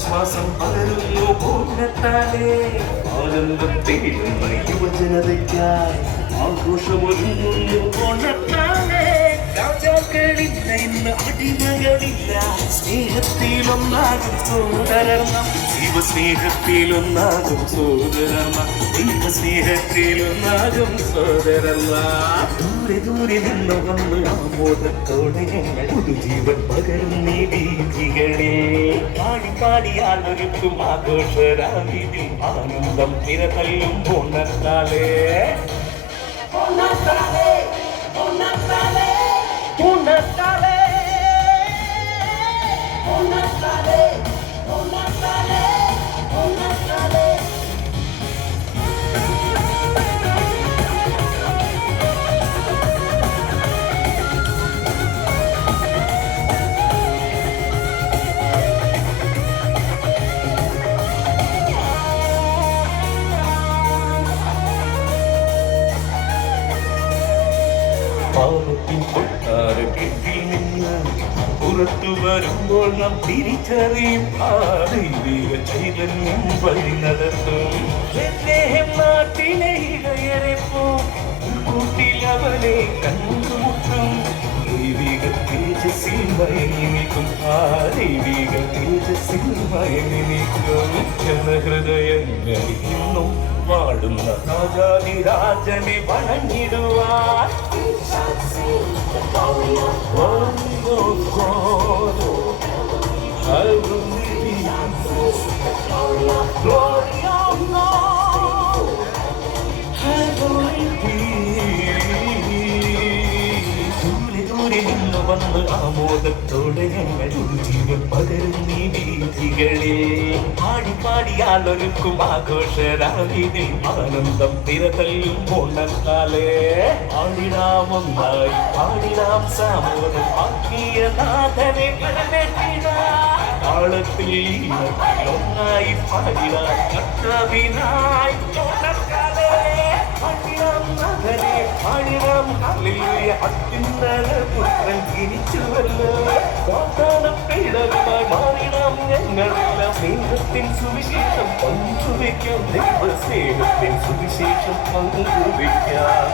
ശ്വാസം പകരുന്നു പൂർണ്ണത്താലേ ആനന്ദം തേടുന്ന യുവജനതയ്ക്കായി ആഘോഷമൊരുങ്ങുന്നു പൂർണ്ണത്താലേ രാജാക്കളില്ല ഇന്ന് അടിമകളില്ല സ്നേഹത്തിലൊന്നാകും സോദരർമ്മ ദൈവസ്നേഹത്തിലൊന്നാകും സോദരർമ്മ ദൈവസ്നേഹത്തിലൊന്നാകും സോദരർമ്മ ദൂരെ ദൂരെ നിന്ന് വന്ന് ആമോദത്തോടെ ഞങ്ങൾ പുതുജീവൻ പകരുന്നീ വീഥികളെ പാടി പാടിയാലൊരുക്കും ആഘോഷരാവിധി ആനന്ദം നിരതല്ലും പൂർണ്ണത്താലേ പൂർണ്ണത്താലേ പൂർണ്ണത്താലേ പൂർണ്ണത്താലേ പൂർണ്ണത്താലേ പൂർണ്ണത്താലേ പൂർണ്ണത്താലേ പാപത്തിൻ കൊട്ടാരത്തിൽ നിന്ന് പുറത്തു വരുമ്പോൾ നാം തിരിച്ചറിയും ആ ദൈവിക ചൈതന്യം വഴി നടത്തും നാട്ടിലെ ഇടയരെ കൂട്ടിലവനെ കണ്ടുമുട്ടും ദൈവിക തേജസ്സിൽ മയങ്ങി നിൽക്കും ആ ദൈവിക തേജസ്സിൽ മയങ്ങി നിൽക്കും ജനഹൃദയങ്ങളിൽ ഇന്നും വാടുന്ന രാജാതിരാജനെ വണങ്ങിടുവാൻ വന്ന് ആമോദത്തോടെ ഞങ്ങൾ ജീവൻ പകരുന്നീ വീഥികളെ പാടി പാടിയാലൊരുക്കും ആഘോഷരാവിധി ആനന്ദം തിരതല്ലും പൂർണ്ണത്താലേ പാടിടാമൊന്നായി പാടിടാം സാമോദം ആക്കിയ നാഥനെ താളത്തിൽ ഒന്നായി പാടിടാം കർത്താവിനായി പൂർണ്ണത്താലേ പാടിടാം നാഥനെ പാടിടാം ഹല്ലേലൂയ അത്യുന്നത പുത്രൻ ജനിച്ചുവല്ലോ സാധാരണ പീഡകമായി മാറിടാം ഞങ്ങളെല്ലാം സ്നേഹത്തിൻ സുവിശേഷം പങ്കുവയ്ക്കാം ദൈവ സ്നേഹത്തിൻ സുവിശേഷം പങ്കുവയ്ക്കാം.